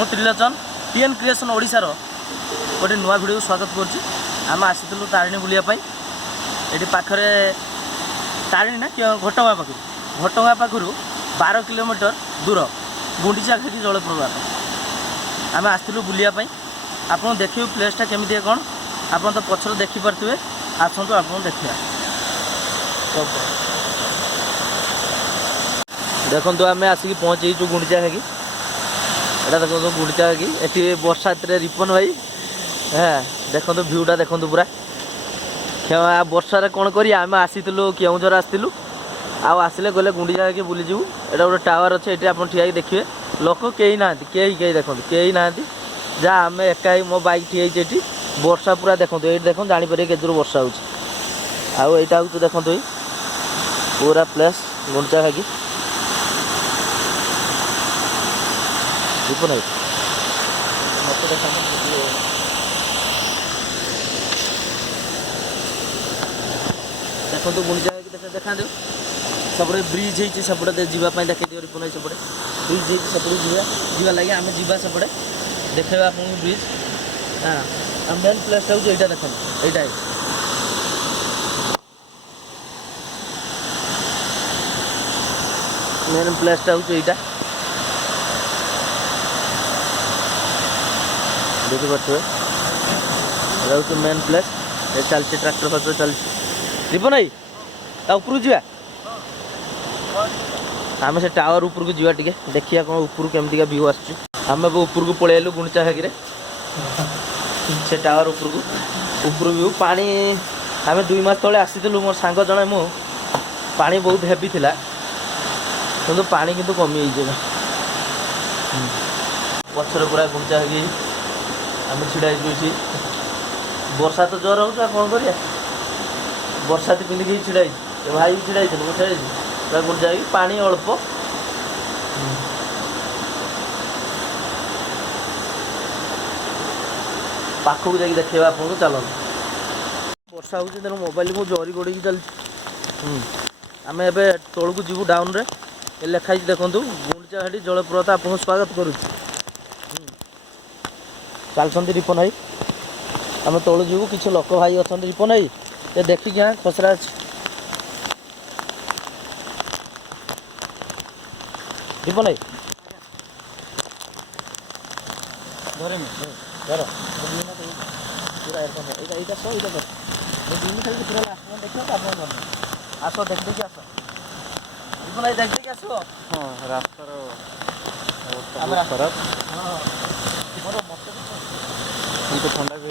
मु Trilochan TN creation ओडिशार गोटे नुआ वीडियो स्वागत करुच्ची। आम आसीलु तारिणी बुलिया ये पाखरे तारिणी ना घटगाँ पाखर 12 किलोमीटर दूर गुंडीचा घाटी जलप्रपात आम आसलु बुलिया आप देखिए प्लेसटा केमी कौन आप तो पछर देखिपे आसतु आप देखा देखो आम आसिक पहुँचीचु गुंडीचा घाटी एटा देखो गुंडीचा घाटी ये वर्षा रिपन भाई हाँ देखो भ्यूटा देखो पूरा वर्षार कौन कर आम आसी केउझर आसलु आसिले गले गुंडीचा घाटी बुलीजु एटा गोटे टावर अच्छे ये आप ठिया देखिए लोक कई ना कई देखो कई ना जहाँ आम एका मो बाइक ठिया वर्षा पूरा देखो ये देखो जापर के वर्षा होटा हूँ देखो पूरा प्लेस गुंडीचा घाटी नहीं मत देखा देखो गुंडीचा देखा दे सबड़े ब्रिज होती सेपटे जावाई देखे दियो रिपुन भाई सेपटे ब्रिज होती सेपटे जीवा लगे आम जा सेपटे देखेगा आप ब्रिज हाँ मेन प्लेसटा हूँ यहाँ देख यहाँ मेन प्लेसटा हूँ यहाँ देखिपे हूँ मेन प्लेस ये चलती ट्रैक्टर फाक्टर चलती रिपन भाई ऊपर जा आम से टावर ऊपर को जीवा टिके देखिए कौन ऊपर केमती व्यू आम ऊपर को पलि आलु गुंडीचा घाटी से टावर ऊपर व्यू पानी आम 2 मास तले आसीलु मोर सांग जड़े मु पानी बहुत हेवी थिला किंतु पानी किंतु कमी जाइए पछर पूरा गुंडीचा घाटी आम छिड़ा ये वर्षा तो जोर हो कौन कर वर्षा पिंधिक छिड़ा भाई छिड़ा मुझे गुंडीचा घाटी पानी अल्प पाखक जा देखा आपको चल वर्षा हो तेणु मोबाइल को जरी गोड़ी चल आम ए तौक को जीवु डाउन रे लिखाई देखो गुंडीचा घाटी जलप्रपात आपको स्वागत करुँ चलते रिपन भाई आम तौल जीवु किसी लोक भाई अच्छा रिपन भाई ये देखी हाँ खसरा अच्छे रिपन भाई धरे धर पूरा यहाँ सो ये खाली पूरा लास्ट देखो आप आस देख देखिए आस रिपन भाई देख देखिए आसो हाँ रास्तार खराब हाँ मोर मत ठंडा भी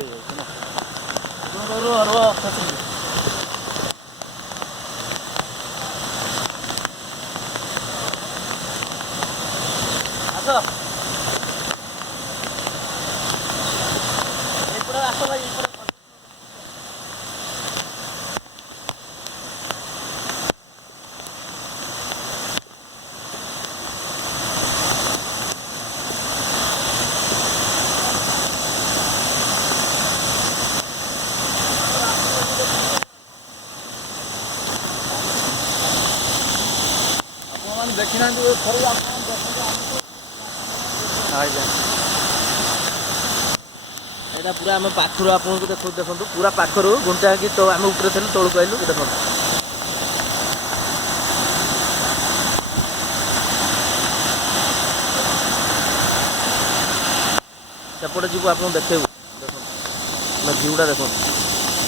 हो आस भाई देखी ना यहाँ पूरा आम पाखर आपको देखो देखो पूरा पाखर गुंडीचा घाटी तो आम ऊपर थे तौक आइलु देखो सेपटे जीव आप देखेबू देखो भ्यूटा देखो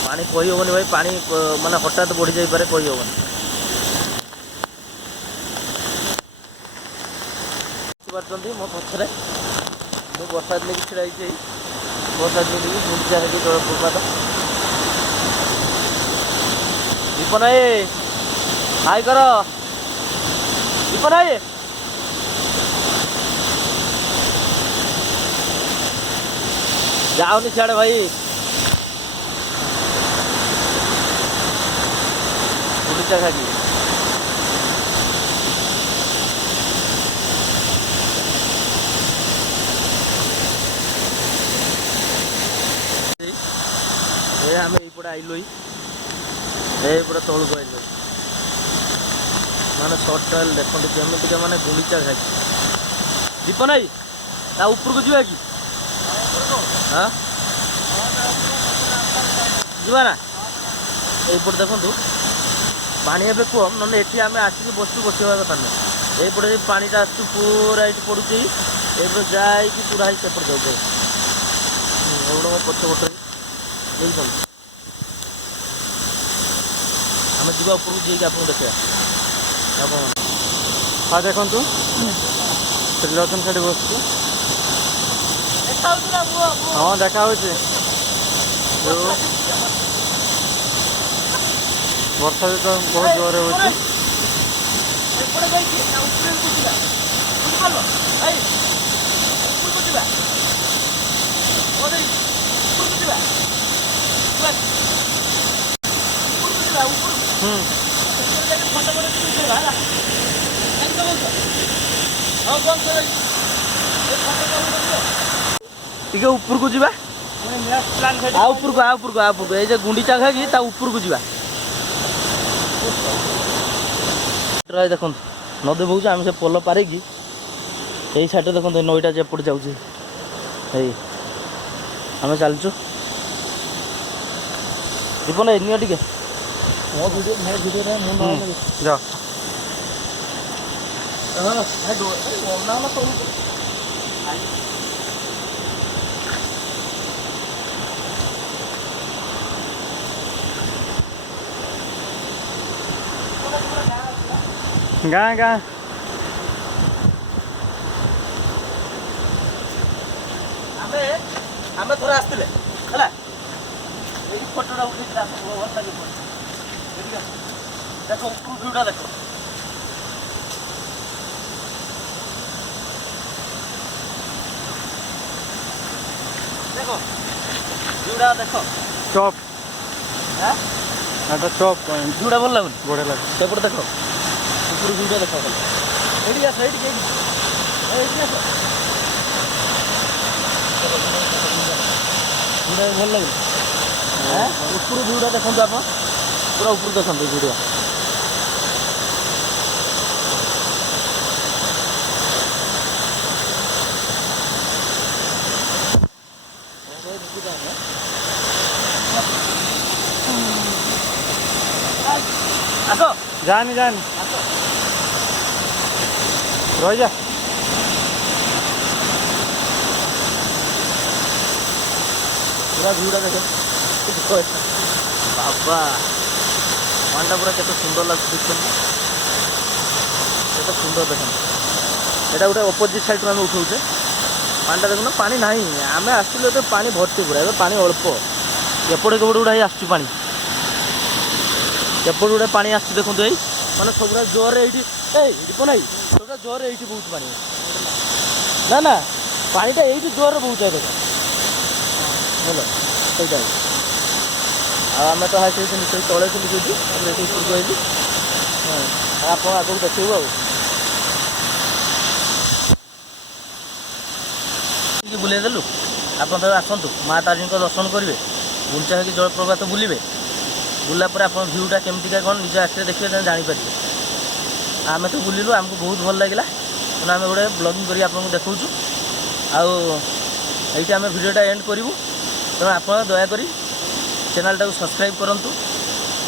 पानी कही हेनी भाई पानी माने हठात बढ़ी जापे कही हेनी मो पछरे मु वर्षा दिन की छिड़ा वर्षा दिन की गुंडीचा घाटी जलप्रपात रिपन भाई हाय कर रिपन भाई जाओनी सियाड़े भाई गुंडीचा घाटी आम यपटे आइलु यपटे तौक आइलु माने सर्ट टाइल देखते केमी माने गुंडीचा घाटी दीपन भाई ତା ଉପରକୁ ଯିବା କି? ହଁ ଯିବା ନା? এইপଟେ ଦେଖନ୍ତୁ ପାଣି ଏବେ କମ୍, ନହେଲେ ଏଠି ଆମେ ଆସିକି ବସିବା କଥା ନୁହେଁ। এইପଟେ ପାଣିଟା ଆସୁଛି ପୁରା ଏଇଠି ପଡ଼ୁଛି, ଏବେ ଯାଇକି ପୁରା ହେଇ ସେପଟେ ଯାଉଛି। ଏଗୁଡ଼ା ପଛ ପଟରେ ଦେଇଛନ୍ତି। ଆମେ ଯିବା ଉପରକୁ ଯାଇକି ଆପଣଙ୍କୁ ଦେଖେଇବା। ଆପଣ ହଁ ଦେଖନ୍ତୁ ତ୍ରିଲୋଚନ ସେଠି ବସୁଛି। ହଁ ଦେଖା ହେଉଛି। ବର୍ଷା ବି ତ ବହୁତ ଜୋରରେ ହେଉଛି। ଟିକେ ଉପରକୁ ଯିବା, ଉପରକୁ ଏଇ ଯେ ଗୁଣ୍ଡିଚା ଘାଗି ତା ଉପରକୁ ଯିବା। ଦେଖନ୍ତୁ ନଦୀ ବହୁଛି, ଆମେ ସେ ପୋଲ ପାରିକି ଏଇ ସାଇଡ଼ରେ ଦେଖନ୍ତୁ ଏଇ ନଈଟା ଯେପଟେ ଯାଉଛି, ଏଇ ଆମେ ଚାଲିଛୁ। ଜୀବନ ଏନିଅ ଟିକେ ମୋ ଭିଡ଼ିଓରେ ଯାଅ। ଗାଁ ଆମେ ଥରେ ଆସିଥିଲେ ହେଲା, ଏଇ ଫଟୋଟା ଉଠେଇଥିଲା ଭଲ ଲାଗେ। ଦେଖ ଉପରୁ ଭିଉଟା ଦେଖ। ଦେଖ ଭିଉଟା ଦେଖ। ଚପ୍ এটা চপ ভিউটা ଭଲ ଲାଗୁନି? ବଢ଼ିଆ ଲାଗୁଛି। ସେପଟେ ଦେଖ ଉପରୁ ଭିଉଟା ଦେଖ। ଏଇଠି ଆସ, ଏଇଠି ଆସ। ଭିଉଟା ଭଲ ଲାଗୁନି? ଉପରୁ ଭିଉଟା ଦେଖନ୍ତୁ ଆପଣ, ପୁରା ଉପରୁ ଦେଖନ୍ତୁ ଭିଡ଼ିଓ। ଆସ ଯାନି ରହିଯା। ପୁରା ଭିଉଟା ଦେଖ ବାବା, ପାଣିଟା ପୁରା କେତେ ସୁନ୍ଦର ଲାଗୁଛି ଦେଖୁଛନ୍ତି, କେତେ ସୁନ୍ଦର ଦେଖନ୍ତୁ। ଏଇଟା ଗୋଟେ ଅପୋଜିଟ୍ ସାଇଡ଼୍ରୁ ଆମେ ଉଠଉଛେ। ପାଣିଟା ଦେଖୁନ, ପାଣି ନାହିଁ। ଆମେ ଆସିଥିଲୁ ଏବେ ପାଣି ଭର୍ତ୍ତି ପୁରା, ଏବେ ପାଣି ଅଳ୍ପ। ଏପଟେ କେପଟେ ଗୁଡ଼ା ହେଇ ଆସୁଛି ପାଣି, ଏପଟେ ଗୋଟେ ପାଣି ଆସୁଛି ଦେଖନ୍ତୁ। ଏଇ ମାନେ ସବୁଗୁଡ଼ା ଜୋରରେ ଏଇଠି ଏଇଠି ନାହିଁ, ସବୁଗୁଡ଼ା ଜୋରରେ ଏଇଠି ବହୁତ ପାଣି। ନା ପାଣିଟା ଏଇଠି ଜୋରରେ ବହୁତ ଦେଖ ଭଲ ସେଇଟା। ଆଉ ଆମେ ତ ସେଇଠି ସେଇ ତଳେ ଥିଲୁ ସେଇଠି, ଆମେ ଏଠି ଉପରକୁ ଆଇଲୁ। ଆପଣ ଆଗକୁ ଦେଖେଇବୁ ଆଉ ବୁଲେଇ ଦେଲୁ। ଆପଣ ତ ଆସନ୍ତୁ, ମା ତାରିଣୀଙ୍କ ଦର୍ଶନ କରିବେ, ଗୁଣ୍ଡିଚା ଘାଗି ଜଳପ୍ରପାତ ବୁଲିବେ। ବୁଲିଲା ପରେ ଆପଣ ଭିଉଟା କେମିତିକା କ'ଣ ନିଜ ଆଖିରେ ଦେଖିବେ, ତାହେଲେ ଜାଣିପାରିବେ। ଆମେ ତ ବୁଲିଲୁ, ଆମକୁ ବହୁତ ଭଲ ଲାଗିଲା, ତେଣୁ ଆମେ ଗୋଟେ ବ୍ଲଗିଂ କରି ଆପଣଙ୍କୁ ଦେଖାଉଛୁ। ଆଉ ଏଇଠି ଆମେ ଭିଡ଼ିଓଟା ଏଣ୍ଡ କରିବୁ। ତେଣୁ ଆପଣ ଦୟାକରି ଚ୍ୟାନେଲଟାକୁ ସବସ୍କ୍ରାଇବ୍ କରନ୍ତୁ,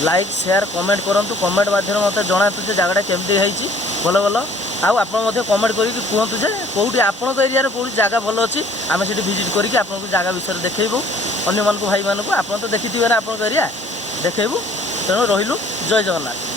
ଲାଇକ୍ ସେୟାର କମେଣ୍ଟ କରନ୍ତୁ। କମେଣ୍ଟ ମାଧ୍ୟମରେ ମୋତେ ଜଣାନ୍ତୁ ଯେ ଜାଗାଟା କେମିତି ହେଇଛି, ଭଲ। ଆଉ ଆପଣ ମଧ୍ୟ କମେଣ୍ଟ କରିକି କୁହନ୍ତୁ ଯେ କେଉଁଠି ଆପଣଙ୍କ ଏରିଆରେ କେଉଁଠି ଜାଗା ଭଲ ଅଛି, ଆମେ ସେଠି ଭିଜିଟ୍ କରିକି ଆପଣଙ୍କୁ ଜାଗା ବିଷୟରେ ଦେଖେଇବୁ। ଅନ୍ୟମାନଙ୍କୁ ଭାଇମାନଙ୍କୁ ଆପଣ ତ ଦେଖିଥିବେ ନା ଆପଣଙ୍କ ଏରିଆ, ଦେଖେଇବୁ। ତେଣୁ ରହିଲୁ, ଜୟ ଜଗନ୍ନାଥ।